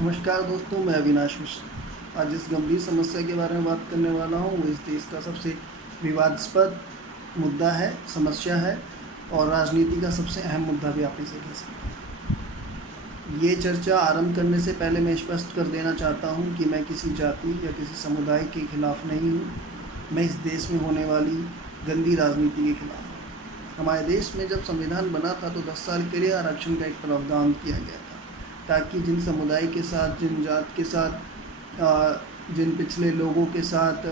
नमस्कार दोस्तों, मैं अविनाश मिश्र। आज जिस गंभीर समस्या के बारे में बात करने वाला हूँ वो इस देश का सबसे विवादास्पद मुद्दा है, समस्या है और राजनीति का सबसे अहम मुद्दा भी आप इसे कह सकते हैं। ये चर्चा आरंभ करने से पहले मैं स्पष्ट कर देना चाहता हूँ कि मैं किसी जाति या किसी समुदाय के खिलाफ नहीं हूँ। मैं इस देश में होने वाली गंदी राजनीति के खिलाफ हूँ। हमारे देश में जब संविधान बना था तो 10 साल के लिए आरक्षण का एक प्रावधान किया गया था, ताकि जिन समुदाय के साथ, जिन जात के साथ, जिन पिछड़े लोगों के साथ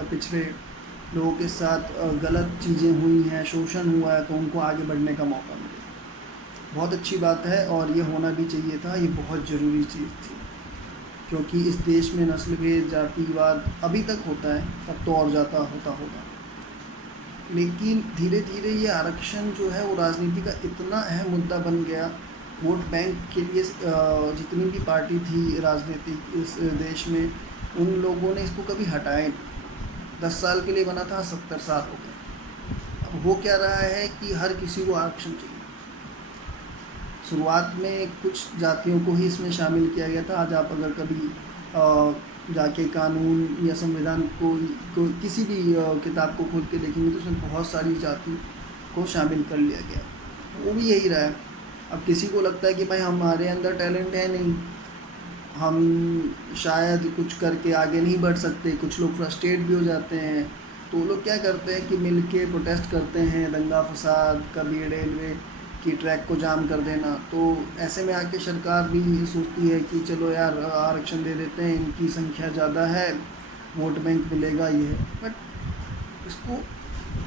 गलत चीज़ें हुई हैं, शोषण हुआ है, तो उनको आगे बढ़ने का मौका मिले। बहुत अच्छी बात है और ये होना भी चाहिए था। ये बहुत ज़रूरी चीज़ थी, क्योंकि इस देश में नस्लभेद, जातिवाद अभी तक होता है, तब तो और ज़्यादा होता होगा। लेकिन धीरे धीरे ये आरक्षण जो है वो राजनीति का इतना अहम मुद्दा बन गया। वोट बैंक के लिए जितनी भी पार्टी थी राजनीतिक इस देश में, उन लोगों ने इसको कभी हटाया नहीं। 10 साल के लिए बना था, 70 साल हो गए। अब हो क्या रहा है कि हर किसी को आरक्षण चाहिए। शुरुआत में कुछ जातियों को ही इसमें शामिल किया गया था। आज आप अगर कभी जाके कानून या संविधान को किसी भी किताब को खोल के देखेंगे तो उसमें बहुत सारी जाति को शामिल कर लिया गया। वो भी यही रहा है। अब किसी को लगता है कि भाई हमारे अंदर टैलेंट है नहीं, हम शायद कुछ करके आगे नहीं बढ़ सकते, कुछ लोग फ्रस्ट्रेट भी हो जाते हैं, तो वो लोग क्या करते हैं कि मिल के प्रोटेस्ट करते हैं, दंगा फसाद, कभी रेलवे की ट्रैक को जाम कर देना। तो ऐसे में आके सरकार भी सोचती है कि चलो यार आरक्षण दे देते हैं, इनकी संख्या ज़्यादा है, वोट बैंक मिलेगा ये है। बट इसको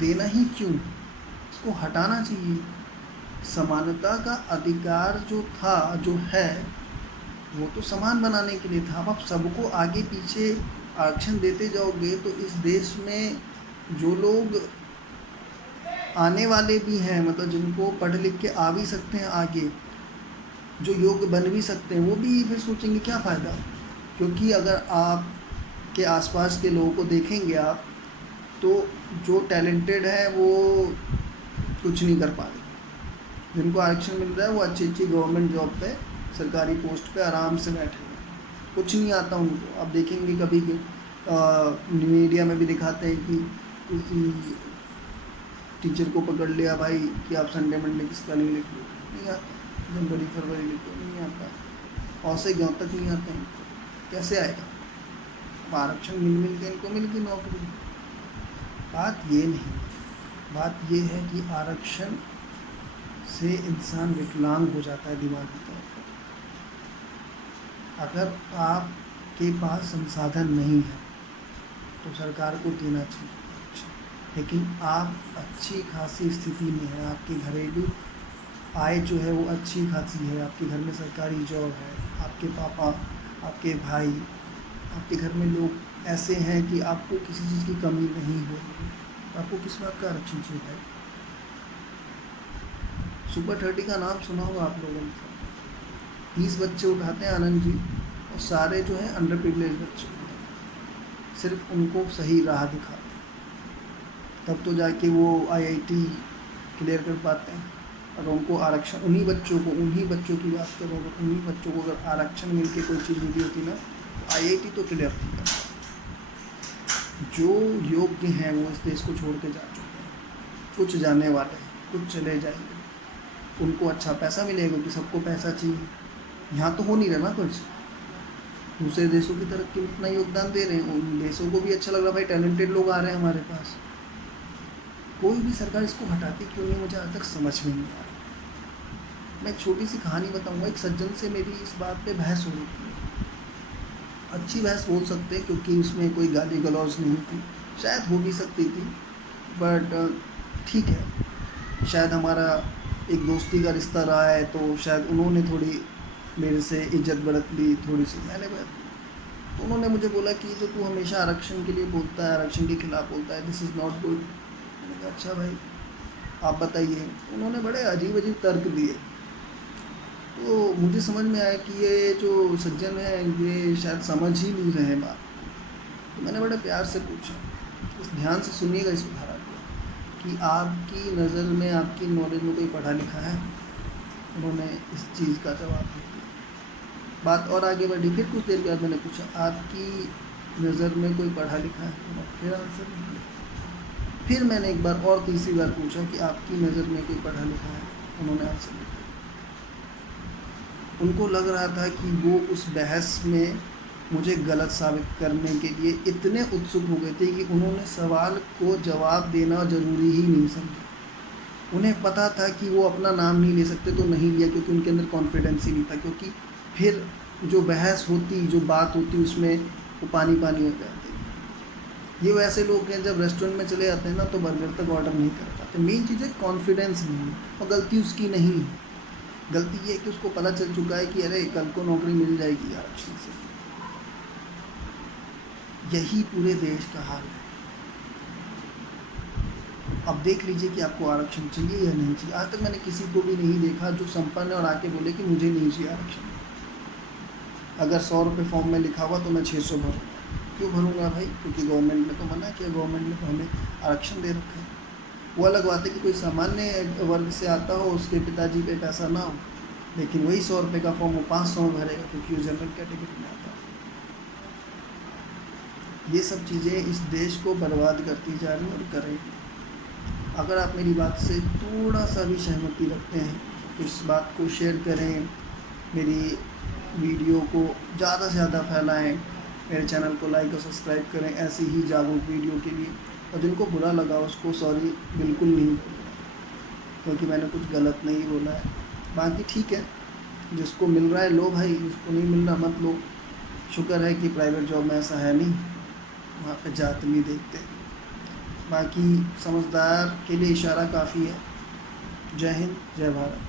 देना ही क्यों, इसको हटाना चाहिए। समानता का अधिकार जो था, जो है, वो तो समान बनाने के लिए था। अब आप सबको आगे पीछे आरक्षण देते जाओगे तो इस देश में जो लोग आने वाले भी हैं, मतलब जिनको पढ़ लिख के आ भी सकते हैं आगे, जो योग्य बन भी सकते हैं, वो भी फिर सोचेंगे क्या फ़ायदा। क्योंकि अगर आप के आसपास के लोगों को देखेंगे आप, तो जो टैलेंटेड है वो कुछ नहीं कर पा रहे। जिनको आरक्षण मिल रहा है वो अच्छी अच्छी गवर्नमेंट जॉब पे, सरकारी पोस्ट पे आराम से बैठे हुए हैं, कुछ नहीं आता उनको। आप देखेंगे कभी मीडिया में भी दिखाते हैं कि किसी टीचर को पकड़ लिया भाई कि आप संडे मंडे की स्पेलिंग लिख लो, नहीं आता। जनवरी फरवरी लिख लो, नहीं आता। और से गाँव तक नहीं आते हैं, कैसे आएगा। अब आरक्षण मिल के इनको मिल गई नौकरी। बात ये नहीं, बात ये है कि आरक्षण से इंसान विकलांग हो जाता है दिमागी तौर पर। अगर आपके पास संसाधन नहीं है तो सरकार को देना चाहिए, लेकिन आप अच्छी खासी स्थिति में है, आपकी घरेलू आय जो है वो अच्छी खासी है, आपके घर में सरकारी जॉब है, आपके पापा, आपके भाई, आपके घर में लोग ऐसे हैं कि आपको किसी चीज़ की कमी नहीं हो रही, आपको किस बात का आरक्षण चाहिए। सुपर 30 का नाम सुना होगा आप लोगों ने। 30 बच्चे उठाते हैं आनंद जी, और सारे जो हैं अंडर प्रिविलेज बच्चे, सिर्फ उनको सही राह दिखाते हैं, तब तो जाके वो IIT क्लियर कर पाते हैं। अगर उनको आरक्षण, उन्हीं बच्चों की बात कर रहा हूँ, उन्हीं बच्चों को अगर आरक्षण मिल के कोई चीज़ मिली होती ना, तो IIT तो क्लियर नहीं करता। जो योग्य हैं वो इस देश को छोड़ के जा चुके हैं। कुछ जाने वाले हैं, कुछ चले जाएंगे, उनको अच्छा पैसा मिलेगा कि सबको पैसा चाहिए। यहाँ तो हो नहीं रहा ना कुछ। दूसरे देशों की तरक्की में इतना योगदान दे रहे हैं, उन देशों को भी अच्छा लग रहा, भाई टैलेंटेड लोग आ रहे हैं हमारे पास। कोई भी सरकार इसको हटाती क्यों नहीं, मुझे आज तक समझ में नहीं आ रहा। मैं एक छोटी सी कहानी बताऊंगा। एक सज्जन से मेरी इस बात पे बहस हो रही थी। अच्छी बहस बोल सकते हैं क्योंकि उसमें कोई गाली गलौज नहीं थी, शायद हो भी सकती थी, बट ठीक है। शायद हमारा एक दोस्ती का रिश्ता रहा है, तो शायद उन्होंने थोड़ी मेरे से इज्जत बरत ली, थोड़ी सी मैंने बरत ली। तो उन्होंने मुझे बोला कि जो तू हमेशा आरक्षण के लिए बोलता है, आरक्षण के खिलाफ बोलता है, दिस इज़ नॉट गुड। मैंने कहा अच्छा भाई आप बताइए। उन्होंने बड़े अजीब अजीब तर्क दिए। तो मुझे समझ में आया कि ये जो सज्जन है ये शायद समझ ही नहीं रहे बात। तो मैंने बड़े प्यार से पूछा, इस ध्यान से सुनिएगा इस उदाहरण को, कि आपकी नज़र में, आपकी नॉलेज में कोई पढ़ा लिखा है? उन्होंने इस चीज़ का जवाब दे दिया। बात और आगे बढ़ी। फिर कुछ देर के बाद मैंने पूछा, आपकी नज़र में कोई पढ़ा लिखा है? उन्होंने फिर आंसर नहीं दिया। फिर मैंने एक बार और तीसरी बार पूछा कि आपकी नज़र में कोई पढ़ा लिखा है? उन्होंने आंसर नहीं दिया। उनको लग रहा था कि वो उस बहस में मुझे गलत साबित करने के लिए इतने उत्सुक हो गए थे कि उन्होंने सवाल को जवाब देना ज़रूरी ही नहीं समझा। उन्हें पता था कि वो अपना नाम नहीं ले सकते तो नहीं लिया, क्योंकि उनके अंदर कॉन्फिडेंस ही नहीं था, क्योंकि फिर जो बहस होती, जो बात होती, उसमें वो पानी पानी हो जाते। ये वैसे लोग हैं जब रेस्टोरेंट में चले जाते हैं ना तो बर्गर तक ऑर्डर नहीं कर पाते। मेन चीज़ है कॉन्फिडेंस नहीं है, और गलती उसकी नहीं है। गलती ये है कि उसको पता चल चुका है कि अरे कल को नौकरी मिल जाएगी आरक्षण से। यही पूरे देश का हाल है। अब देख लीजिए कि आपको आरक्षण चाहिए या नहीं चाहिए। आज तक मैंने किसी को भी नहीं देखा जो संपन्न है और आके बोले कि मुझे नहीं चाहिए आरक्षण। अगर 100 रुपये फॉर्म में लिखा हुआ तो मैं 600 भरूँगा। क्यों भरूँगा भाई? क्योंकि गवर्नमेंट ने तो मना किया, गवर्नमेंट ने तो हमें आरक्षण दे रखा है। वो अलग बात है कि कोई सामान्य वर्ग से आता हो, उसके पिताजी पे पैसा ना हो, लेकिन वही 100 रुपये का फॉर्म वो 500 में भरेगा, क्योंकि वो जनरल कैटेगरी में आता है। ये सब चीज़ें इस देश को बर्बाद करती जा रही हैं और करेंगी। अगर आप मेरी बात से थोड़ा सा भी सहमति रखते हैं तो इस बात को शेयर करें, मेरी वीडियो को ज़्यादा से ज़्यादा फैलाएं, मेरे चैनल को लाइक और सब्सक्राइब करें ऐसी ही जागरूक वीडियो के लिए। और जिनको बुरा लगा उसको सॉरी बिल्कुल नहीं बोलूँगा, क्योंकि मैंने कुछ गलत नहीं बोला है। बाकी ठीक है, जिसको मिल रहा है लो भाई, जिसको नहीं मिल रहा मत लो। शुक्र है कि प्राइवेट जॉब में ऐसा है नहीं, वहाँ पे जात नहीं देखते। बाकी समझदार के लिए इशारा काफ़ी है। जय हिंद, जय भारत।